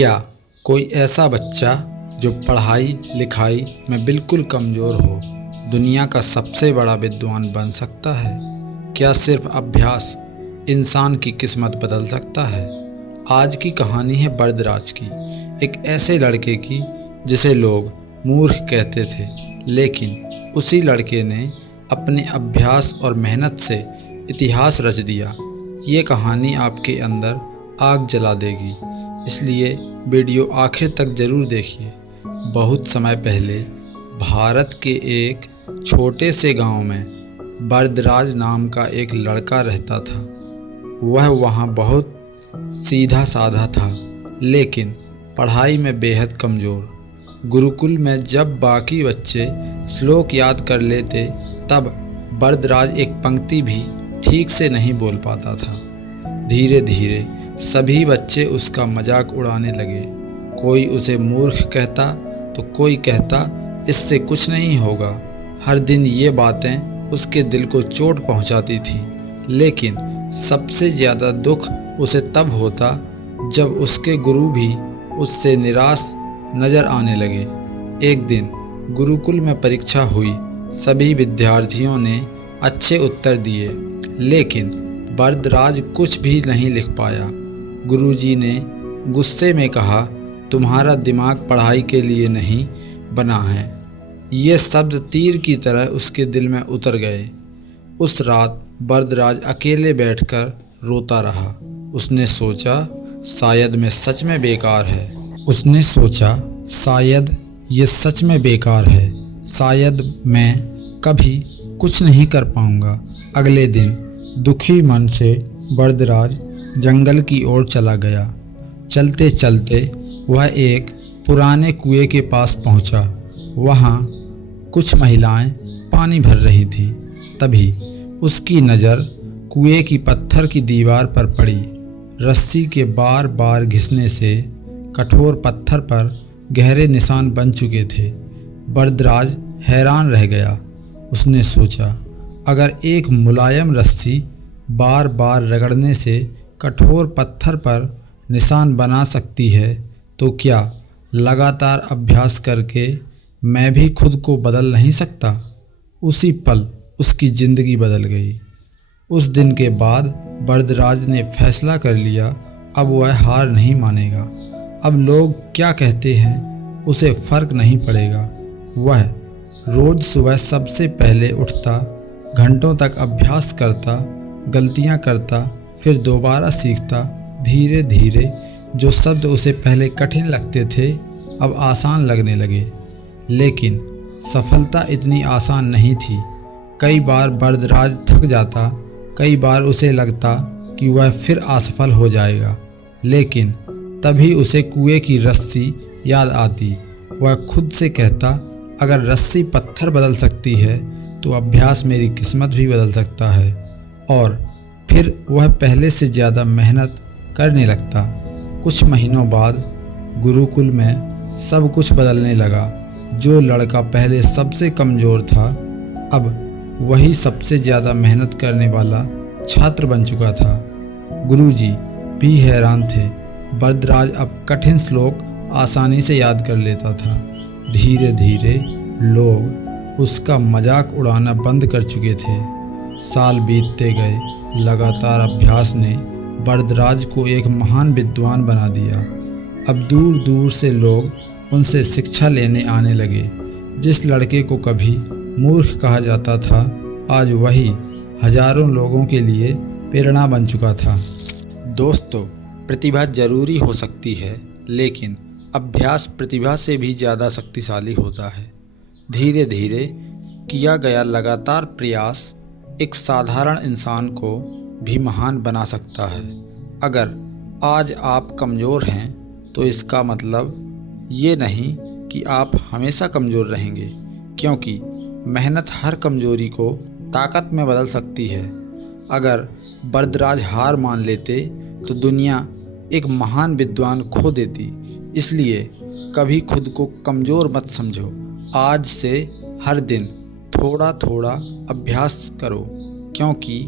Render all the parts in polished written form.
क्या कोई ऐसा बच्चा जो पढ़ाई लिखाई में बिल्कुल कमज़ोर हो दुनिया का सबसे बड़ा विद्वान बन सकता है? क्या सिर्फ अभ्यास इंसान की किस्मत बदल सकता है? आज की कहानी है बरदराज की, एक ऐसे लड़के की जिसे लोग मूर्ख कहते थे, लेकिन उसी लड़के ने अपने अभ्यास और मेहनत से इतिहास रच दिया। ये कहानी आपके अंदर आग जला देगी, इसलिए वीडियो आखिर तक ज़रूर देखिए। बहुत समय पहले भारत के एक छोटे से गांव में बरदराज नाम का एक लड़का रहता था। वह वहां बहुत सीधा साधा था, लेकिन पढ़ाई में बेहद कमज़ोर। गुरुकुल में जब बाकी बच्चे श्लोक याद कर लेते, तब बरदराज एक पंक्ति भी ठीक से नहीं बोल पाता था। धीरे धीरे सभी बच्चे उसका मजाक उड़ाने लगे। कोई उसे मूर्ख कहता तो कोई कहता इससे कुछ नहीं होगा। हर दिन ये बातें उसके दिल को चोट पहुंचाती थीं, लेकिन सबसे ज़्यादा दुख उसे तब होता जब उसके गुरु भी उससे निराश नज़र आने लगे। एक दिन गुरुकुल में परीक्षा हुई। सभी विद्यार्थियों ने अच्छे उत्तर दिए, लेकिन बरदराज कुछ भी नहीं लिख पाया। गुरुजी ने गुस्से में कहा, तुम्हारा दिमाग पढ़ाई के लिए नहीं बना है। ये शब्द तीर की तरह उसके दिल में उतर गए। उस रात बरदराज अकेले बैठकर रोता रहा। उसने सोचा शायद ये सच में बेकार है, शायद मैं कभी कुछ नहीं कर पाऊंगा। अगले दिन दुखी मन से बरदराज जंगल की ओर चला गया। चलते चलते वह एक पुराने कुएं के पास पहुंचा। वहां कुछ महिलाएं पानी भर रही थीं। तभी उसकी नज़र कुएं की पत्थर की दीवार पर पड़ी। रस्सी के बार बार घिसने से कठोर पत्थर पर गहरे निशान बन चुके थे। बरदराज हैरान रह गया। उसने सोचा, अगर एक मुलायम रस्सी बार बार रगड़ने से कठोर पत्थर पर निशान बना सकती है, तो क्या लगातार अभ्यास करके मैं भी खुद को बदल नहीं सकता? उसी पल उसकी ज़िंदगी बदल गई। उस दिन के बाद बरदराज ने फैसला कर लिया, अब वह हार नहीं मानेगा। अब लोग क्या कहते हैं उसे फ़र्क नहीं पड़ेगा। वह रोज़ सुबह सबसे पहले उठता, घंटों तक अभ्यास करता, गलतियां करता, फिर दोबारा सीखता। धीरे धीरे जो शब्द उसे पहले कठिन लगते थे अब आसान लगने लगे। लेकिन सफलता इतनी आसान नहीं थी। कई बार बरदराज थक जाता, कई बार उसे लगता कि वह फिर असफल हो जाएगा, लेकिन तभी उसे कुएं की रस्सी याद आती। वह खुद से कहता, अगर रस्सी पत्थर बदल सकती है तो अभ्यास मेरी किस्मत भी बदल सकता है। और फिर वह पहले से ज़्यादा मेहनत करने लगता। कुछ महीनों बाद गुरुकुल में सब कुछ बदलने लगा। जो लड़का पहले सबसे कमज़ोर था, अब वही सबसे ज़्यादा मेहनत करने वाला छात्र बन चुका था। गुरुजी भी हैरान थे। बरदराज अब कठिन श्लोक आसानी से याद कर लेता था। धीरे धीरे लोग उसका मजाक उड़ाना बंद कर चुके थे। साल बीतते गए। लगातार अभ्यास ने बरदराज को एक महान विद्वान बना दिया। अब दूर दूर से लोग उनसे शिक्षा लेने आने लगे। जिस लड़के को कभी मूर्ख कहा जाता था, आज वही हजारों लोगों के लिए प्रेरणा बन चुका था। दोस्तों, प्रतिभा जरूरी हो सकती है, लेकिन अभ्यास प्रतिभा से भी ज़्यादा शक्तिशाली होता है। धीरे धीरे किया गया लगातार प्रयास एक साधारण इंसान को भी महान बना सकता है। अगर आज आप कमज़ोर हैं, तो इसका मतलब ये नहीं कि आप हमेशा कमज़ोर रहेंगे, क्योंकि मेहनत हर कमज़ोरी को ताकत में बदल सकती है। अगर बरदराज हार मान लेते तो दुनिया एक महान विद्वान खो देती। इसलिए कभी खुद को कमज़ोर मत समझो। आज से हर दिन थोड़ा थोड़ा अभ्यास करो, क्योंकि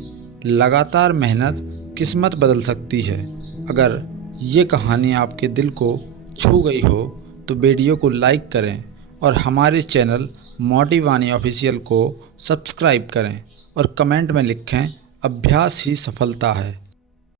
लगातार मेहनत किस्मत बदल सकती है। अगर ये कहानी आपके दिल को छू गई हो तो वीडियो को लाइक करें और हमारे चैनल मोटिवानी ऑफिशियल को सब्सक्राइब करें और कमेंट में लिखें अभ्यास ही सफलता है।